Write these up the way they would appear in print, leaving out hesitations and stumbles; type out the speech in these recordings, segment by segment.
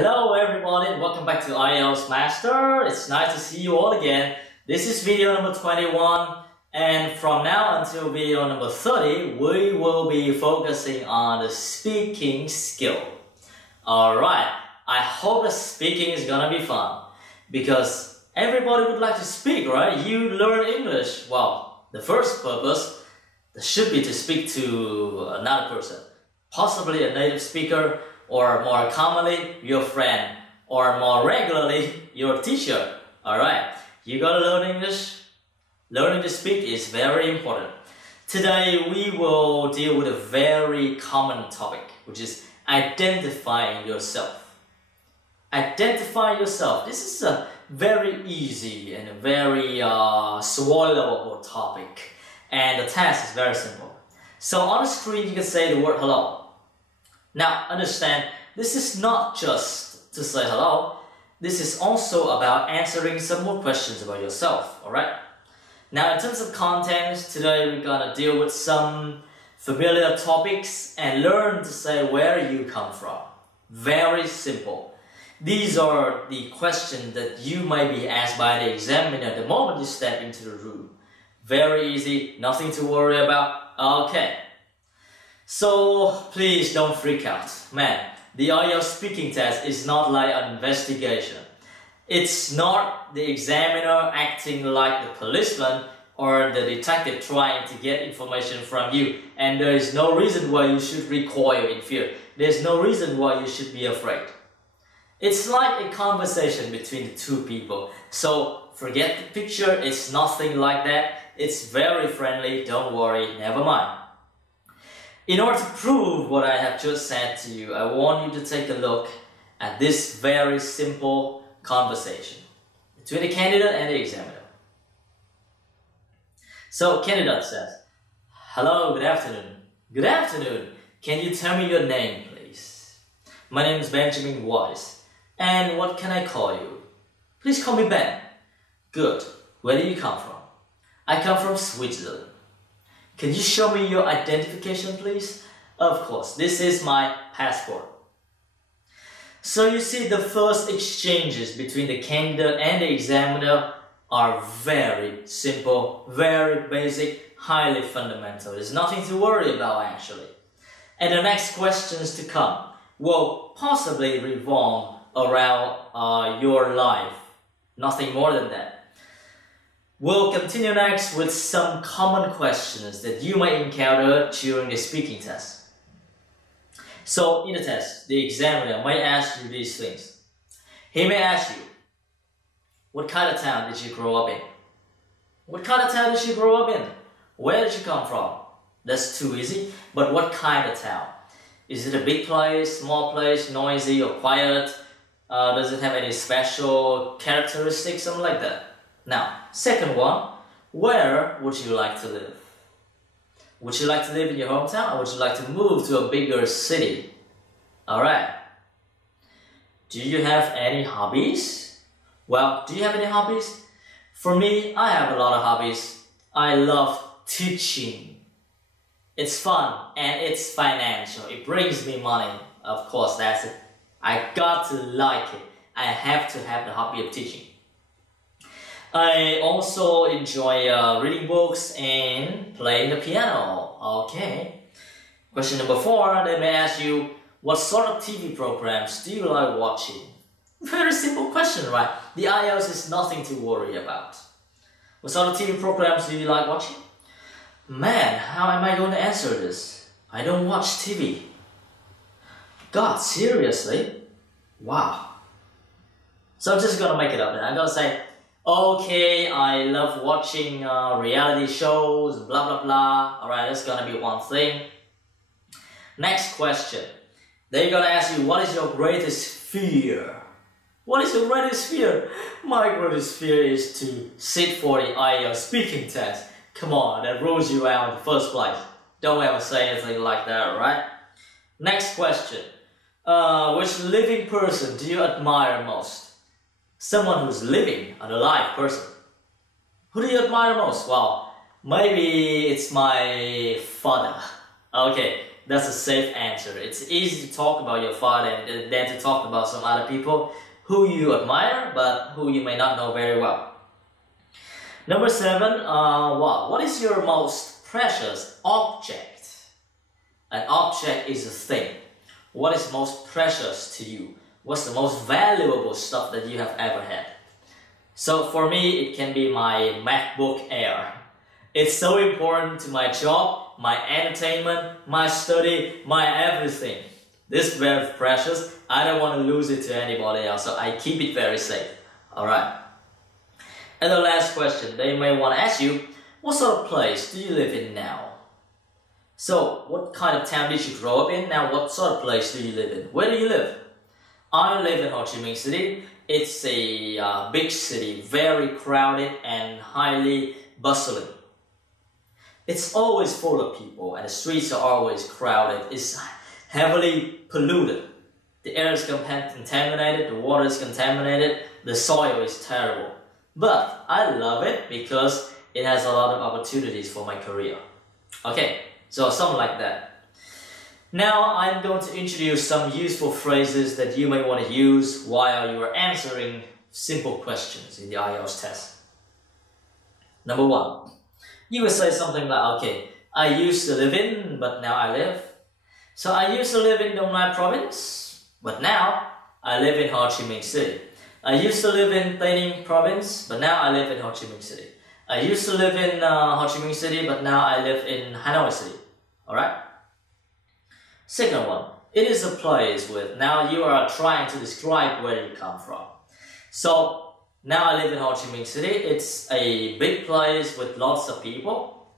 Hello everybody and welcome back to IELTS Master. It's nice to see you all again. This is video number 21 and from now until video number 30 we will be focusing on the speaking skill. Alright, I hope the speaking is gonna be fun because everybody would like to speak, right? You learn English. Well, the first purpose should be to speak to another person, possibly a native speaker, or more commonly, your friend, or more regularly, your teacher. Alright, you gotta learn English. Learning to speak is very important. Today we will deal with a very common topic, which is identifying yourself. Identify yourself. This is a very easy and a very swallowable topic. And the task is very simple. So on the screen you can say the word hello. Now understand, this is not just to say hello. This is also about answering some more questions about yourself, alright? Now in terms of content, today we're gonna deal with some familiar topics and learn to say where you come from. Very simple. These are the questions that you may be asked by the examiner the moment you step into the room. Very easy, nothing to worry about. Okay. So please don't freak out. Man, the IELTS speaking test is not like an investigation. It's not the examiner acting like the policeman or the detective trying to get information from you, and there is no reason why you should recoil in fear. There's no reason why you should be afraid. It's like a conversation between the two people. So forget the picture, it's nothing like that. It's very friendly, don't worry, never mind. In order to prove what I have just said to you, I want you to take a look at this very simple conversation between the candidate and the examiner. So, candidate says, "Hello, good afternoon." "Good afternoon. Can you tell me your name, please?" "My name is Benjamin Wise. And what can I call you?" "Please call me Ben." "Good. Where do you come from?" "I come from Switzerland." "Can you show me your identification, please?" "Of course, this is my passport." So you see, the first exchanges between the candidate and the examiner are very simple, very basic, highly fundamental. There's nothing to worry about actually. And the next questions to come will possibly revolve around your life. Nothing more than that. We'll continue next with some common questions that you may encounter during the speaking test. So in the test, the examiner may ask you these things. He may ask you, what kind of town did you grow up in? What kind of town did you grow up in? Where did you come from? That's too easy, but what kind of town? Is it a big place, small place, noisy or quiet? Does it have any special characteristics, something like that? Now, second one, where would you like to live? Would you like to live in your hometown or would you like to move to a bigger city? Alright. Do you have any hobbies? Well, do you have any hobbies? For me, I have a lot of hobbies. I love teaching. It's fun and it's financial. It brings me money. Of course, that's it. I got to like it. I have to have the hobby of teaching. I also enjoy reading books and playing the piano. Okay. Question number 4, they may ask you, what sort of TV programs do you like watching? Very simple question, right? The IELTS is nothing to worry about. What sort of TV programs do you like watching? Man, how am I going to answer this? I don't watch TV. God, seriously? Wow. So I'm just gonna make it up then. I'm gonna say, okay, I love watching reality shows, blah blah blah. Alright, that's gonna be one thing. Next question. They're gonna ask you, what is your greatest fear? What is your greatest fear? My greatest fear is to sit for the IELTS speaking test. Come on, that rules you out in the first place. Don't ever say anything like that, alright? Next question. Which living person do you admire most? Someone who's living, an alive person. Who do you admire most? Well, maybe it's my father. Okay, that's a safe answer. It's easy to talk about your father than to talk about some other people who you admire, but who you may not know very well. Number 7, what is your most precious object? An object is a thing. What is most precious to you? What's the most valuable stuff that you have ever had? So for me, it can be my MacBook Air. It's so important to my job, my entertainment, my study, my everything. This is very precious. I don't want to lose it to anybody else, so I keep it very safe. Alright. And the last question, they may want to ask you, what sort of place do you live in now? So, what kind of town did you grow up in? Now, what sort of place do you live in? Where do you live? I live in Ho Chi Minh City. It's a big city, very crowded and highly bustling. It's always full of people and the streets are always crowded. It's heavily polluted. The air is contaminated, the water is contaminated, the soil is terrible. But I love it because it has a lot of opportunities for my career. Okay, so something like that. Now I'm going to introduce some useful phrases that you may want to use while you are answering simple questions in the IELTS test. Number 1, you will say something like, okay, I used to live in, but now I live. So I used to live in Dong Nai province, but now I live in Ho Chi Minh City. I used to live in Tây Ninh province, but now I live in Ho Chi Minh City. I used to live in Ho Chi Minh City, but now I live in Hanoi City. Alright? Second one, it is a place with, now you are trying to describe where you come from. So, now I live in Ho Chi Minh City. It's a big place with lots of people.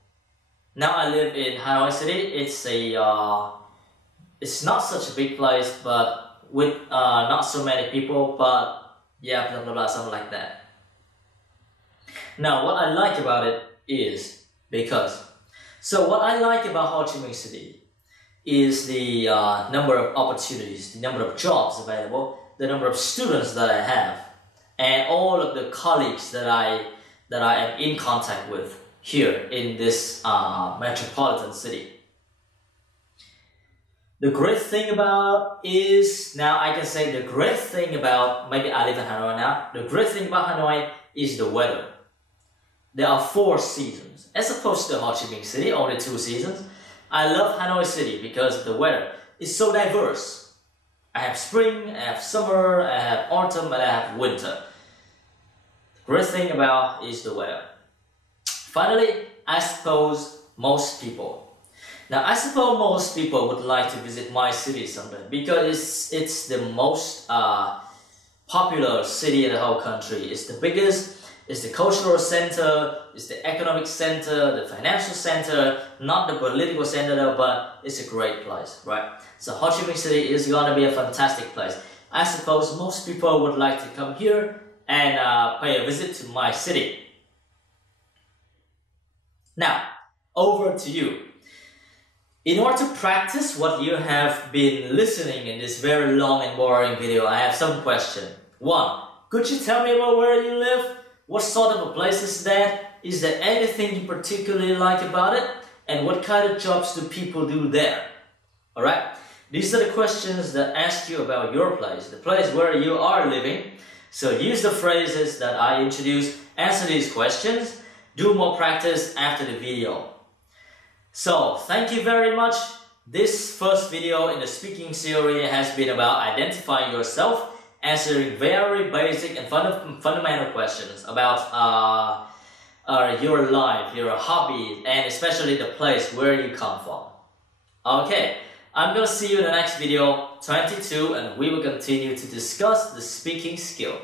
Now I live in Hanoi City. It's not such a big place, but with not so many people, but yeah, blah blah blah, something like that. Now, what I like about it is what I like about Ho Chi Minh City is the number of opportunities, the number of jobs available, the number of students that I have, and all of the colleagues that I am in contact with here in this metropolitan city. The great thing about is, now I can say the great thing about, maybe I live in Hanoi now, the great thing about Hanoi is the weather. There are 4 seasons, as opposed to Ho Chi Minh City, only 2 seasons. I love Hanoi City because the weather is so diverse. I have spring, I have summer, I have autumn, and I have winter. The great thing about is the weather. Finally, I suppose most people would like to visit my city someday because it's the most popular city in the whole country. It's the biggest, it's the cultural center, it's the economic center, the financial center, not the political center though, but it's a great place, right? So Ho Chi Minh City is going to be a fantastic place. I suppose most people would like to come here and pay a visit to my city. Now, over to you. In order to practice what you have been listening in this very long and boring video, I have some questions. 1. Could you tell me about where you live? What sort of a place is that? Is there anything you particularly like about it? And what kind of jobs do people do there? Alright? These are the questions that ask you about your place, the place where you are living. So use the phrases that I introduced, answer these questions, do more practice after the video. So, thank you very much. This first video in the speaking series has been about identifying yourself, answering very basic and fundamental questions about your life, your hobby, and especially the place where you come from. Okay, I'm gonna see you in the next video, 22, and we will continue to discuss the speaking skill.